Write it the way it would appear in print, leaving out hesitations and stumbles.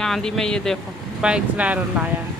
आंधी में ये देखो बाइक चला रहा है।